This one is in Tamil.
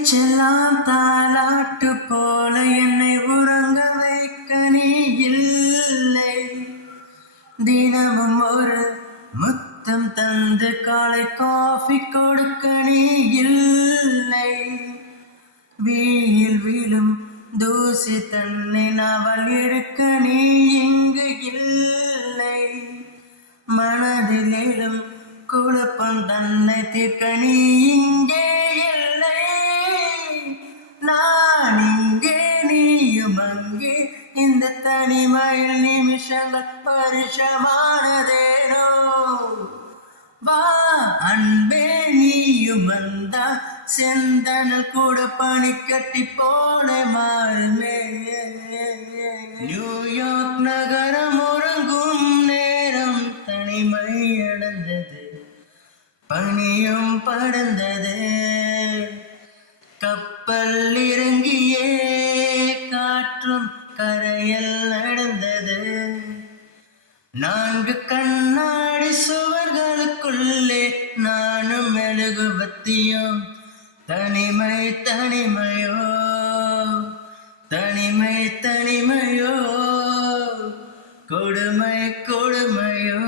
பேச்செல்லாம் தாலாட்டு போல என்னை உறங்க வைக்க நீ இல்லை. தினமும் ஒரு முத்தம் தந்து காலை காஃபி கொடுக்க நீ இல்லை. வீயில் வீழும் தூசி தன்னை நாவல் எடுக்க நீ இங்கு இல்லை. மனதில் எழும் குழப்பம் தன்னை தீர்க்க நீ இங்கே இல்லை. நான் இங்கே நீயும் அங்கே, இந்த தனிமையில் நிமிஷங்கள் பரிசமானதேனோ. வா அன்பே நீயும் வந்தா, செந்தனல் கூட பனி கட்டி போல மாறுமே. நியூயார்க் நகரம் உறங்கும் நேரம் தனிமை அடைந்தது, பனியும் படர்ந்தது. கப்பல் இறங்கியே காற்றும் கரையில் நடந்தது. 4 கண்ணாடி சுவர்களுக்குள்ளே நானும் மெழுகுவத்தியும். தனிமை தனிமையோ, தனிமை தனிமையோ, கொடுமை கொடுமையோ.